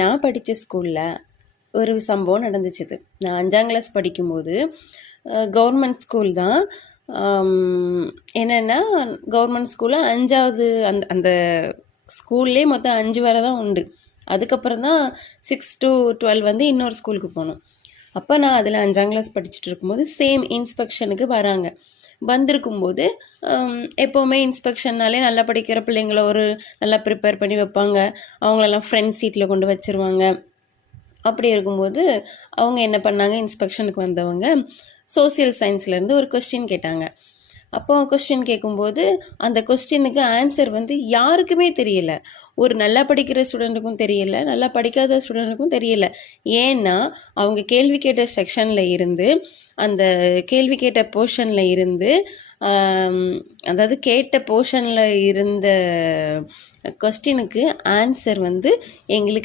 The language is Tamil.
நான் படித்த ஸ்கூலில் ஒரு சம்பவம் நடந்துச்சுது. நான் 5ஆம் கிளாஸ் படிக்கும்போது கவர்மெண்ட் ஸ்கூல் தான். என்னென்னா கவர்மெண்ட் ஸ்கூலில் 5வது அந்த அந்த ஸ்கூல்லே மொத்தம் 5 வரை தான் உண்டு. அதுக்கப்புறம் தான் 6 to 12 வந்து இன்னொரு ஸ்கூலுக்கு போனோம். அப்போ நான் அதில் 5ஆம் கிளாஸ் படிச்சுட்டு இருக்கும்போது சேம் இன்ஸ்பெக்ஷனுக்கு வராங்க. வந்திருக்கும்போது எப்போவுமே இன்ஸ்பெக்ஷன்னாலே நல்லா படிக்கிற பிள்ளைங்கள ஒரு நல்லா ப்ரிப்பேர் பண்ணி வைப்பாங்க. அவங்களெல்லாம் ஃப்ரண்ட் சீட்டில் கொண்டு வச்சுருவாங்க. அப்படி இருக்கும்போது அவங்க என்ன பண்ணாங்க, இன்ஸ்பெக்ஷனுக்கு வந்தவங்க சோசியல் சயின்ஸ்லேருந்து ஒரு கொஸ்டின் கேட்டாங்க. அப்போ கொஸ்டின் கேட்கும்போது அந்த கொஸ்டினுக்கு ஆன்சர் வந்து யாருக்குமே தெரியல. ஒரு நல்லா படிக்கிற ஸ்டூடெண்ட்டுக்கும் தெரியல, நல்லா படிக்காத ஸ்டூடெண்ட்டுக்கும் தெரியல. ஏன்னா அவங்க கேள்வி கேட்ட செக்ஷனில் இருந்து அந்த கேள்வி கேட்ட போர்ஷனில் இருந்து அதாவது கேட்ட போர்ஷனில் இருந்த கொஸ்டினுக்கு ஆன்சர் வந்து எங்களுக்கு